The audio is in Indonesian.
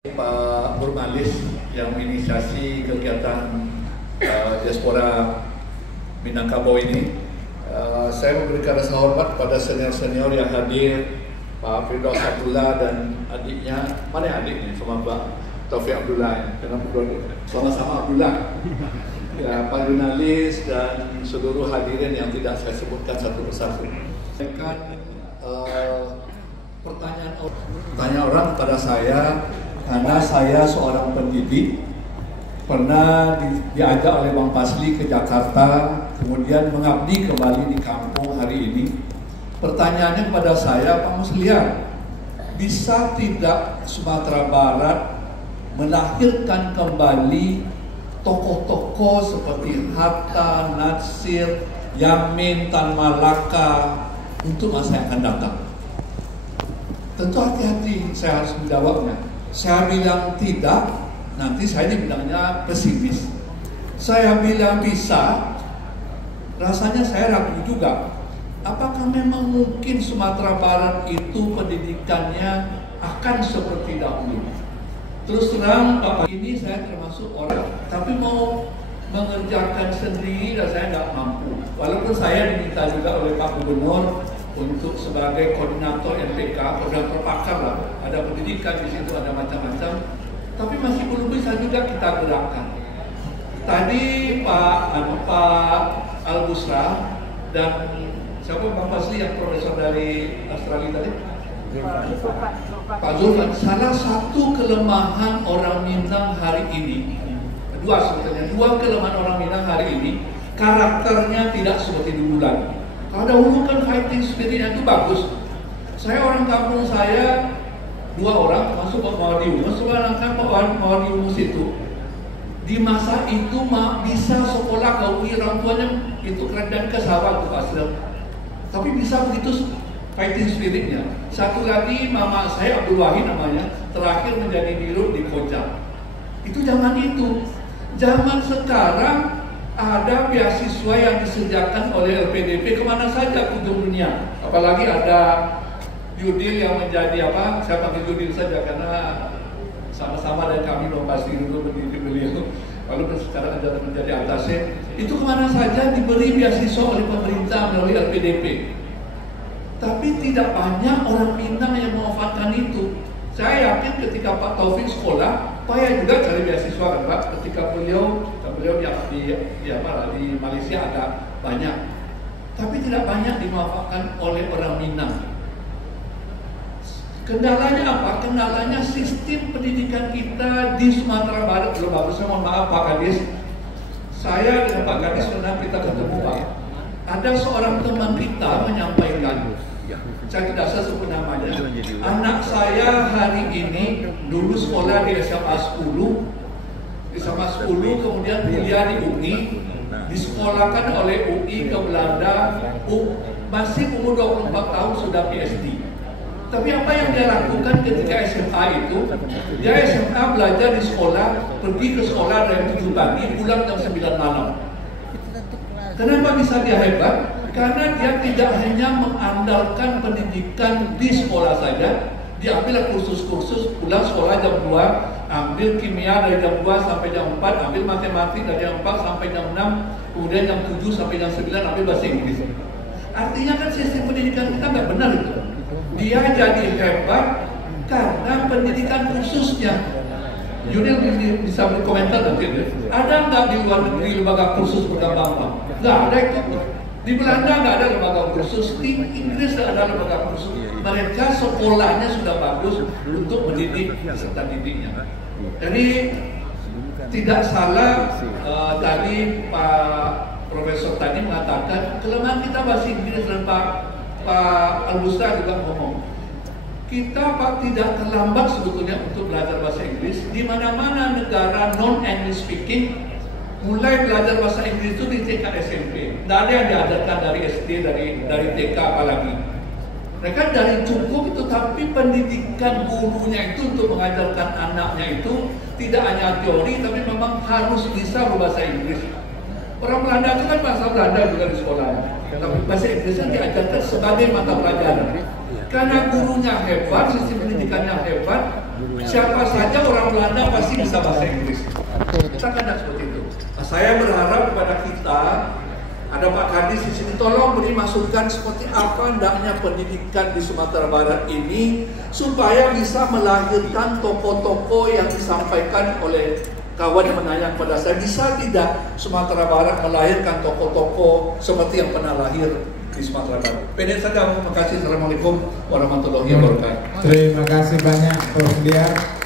Pak Nurmalis yang menginisiasi kegiatan diaspora Minangkabau ini. Saya memberikan rasa hormat pada senior-senior yang hadir, Pak Firdaus Abdullah dan adiknya, mana yang adiknya? Sama Pak Taufik Abdullah, sama-sama Abdullah. Ya, Pak jurnalis dan seluruh hadirin yang tidak saya sebutkan satu persatu. Pertanyaan orang kepada saya, karena saya seorang pendidik, pernah diajak oleh Bang Pasli ke Jakarta, kemudian mengabdi kembali di kampung hari ini. Pertanyaannya kepada saya, Pak Muslian, bisa tidak Sumatera Barat melahirkan kembali tokoh-tokoh seperti Hatta, Natsir, Yamin, Tan Malaka untuk masa yang akan datang? Tentu hati-hati saya harus menjawabnya. Saya bilang tidak, nanti saya dibilangnya pesimis. Saya bilang bisa, rasanya saya ragu juga. Apakah memang mungkin Sumatera Barat itu pendidikannya akan seperti dahulu? Terus terang, Bapak ini saya termasuk orang, tapi mau mengerjakan sendiri dan saya nggak mampu. Walaupun saya diminta juga oleh Pak Gubernur untuk sebagai koordinator MPK, koordinator pakar lah, ada pendidikan di situ, ada macam-macam, tapi masih belum bisa juga kita gerakkan. Tadi Pak Al-Busra dan siapa Bang Pasli yang profesor dari Australia tadi? Pak Zulfan. Salah satu kelemahan orang Minang hari ini, dua kelemahan orang Minang hari ini, karakternya tidak seperti dulu lagi. Kalau dahulu kan fighting spiritnya itu bagus. Saya orang kampung saya, dua orang, termasuk Pak Mawadi Umus, seorang Pak Mawadi Umus itu, di masa itu bisa sekolah ke UI, orang tuanya itu keren dan ke sawah tuh Pak Sedang. Tapi bisa begitu fighting spiritnya. Satu lagi mama saya Abdul Wahid namanya, terakhir menjadi dirut di Koja. Itu zaman itu. Zaman sekarang ada beasiswa yang disediakan oleh LPDP kemana saja ke ujung dunia. Apalagi ada Yudil yang menjadi apa? Saya panggil Yudil saja karena sama-sama dan kami belum pasti dulu mendidik beliau. Walaupun secara ajaran menjadi atasnya, itu kemana saja diberi beasiswa oleh pemerintah melalui LPDP. Tapi tidak banyak orang Minang yang memanfaatkan itu. Saya yakin ketika Pak Taufik sekolah, payah juga cari beasiswa kan Pak. Ketika beliau di Malaysia ada banyak, tapi tidak banyak dimanfaatkan oleh orang Minang. Kendalanya apa? Kendalanya sistem pendidikan kita di Sumatera Barat belum bagus. Saya mohon maaf Pak Gadis, saya dengan Pak Gadis pernah kita ketemu Pak. Ada seorang teman kita menyampaikan, saya tidak sebut namanya, anak saya hari ini dulu sekolah di SMA 10, kemudian kuliah di UI, disekolahkan oleh UI ke Belanda, masih umur 24 tahun sudah PhD. Tapi apa yang dia lakukan ketika SMA itu, dia SMA belajar di sekolah, pergi ke sekolah dari 7 pagi, pulang jam 9 malam. Kenapa bisa dia hebat? Karena dia tidak hanya mengandalkan pendidikan di sekolah saja, dia ambil kursus-kursus, pulang sekolah jam 2, ambil kimia dari jam 2 sampai jam 4, ambil matematik dari jam 4 sampai jam 6, kemudian jam 7 sampai jam 9 ambil bahasa Inggris. Artinya kan sistem pendidikan kita nggak benar itu. Dia jadi hebat karena pendidikan khususnya. Yudil bisa berkomentar nanti. Ada nggak di luar negeri lembaga kursus berkembang? Nggak ada itu. Di Belanda nggak ada lembaga kursus, di Inggris nggak ada lembaga kursus. Mereka sekolahnya sudah bagus untuk mendidik peserta didiknya. Jadi tidak salah tadi Pak Profesor tadi mengatakan kelemahan kita bahasa Inggris, dan Pak Al-Busra juga ngomong kita Pak tidak terlambat sebetulnya untuk belajar bahasa Inggris. Di mana-mana negara non-English speaking mulai belajar bahasa Inggris itu di tingkat SMP. Tidak ada yang diajarkan dari SD, dari TK apalagi. Mereka dari cukup itu, tapi pendidikan gurunya itu untuk mengajarkan anaknya itu tidak hanya teori, tapi memang harus bisa berbahasa Inggris. Orang Belanda itu kan bahasa Belanda juga di sekolah, tapi bahasa Inggrisnya diajarkan sebagai mata pelajaran. Karena gurunya hebat, sistem pendidikannya hebat, siapa saja orang Belanda pasti bisa bahasa Inggris. Kita kan tidak seperti itu. Nah, saya berharap kepada kita, ada Pak Kadis di sini, tolong beri masukan seperti apa hendaknya pendidikan di Sumatera Barat ini supaya bisa melahirkan tokoh-tokoh yang disampaikan oleh kawan yang menanya kepada saya, bisa tidak Sumatera Barat melahirkan tokoh-tokoh seperti yang pernah lahir di Sumatera Barat. Pendek saja, terima kasih. Assalamualaikum warahmatullahi wabarakatuh. Terima kasih banyak Prof. Diar.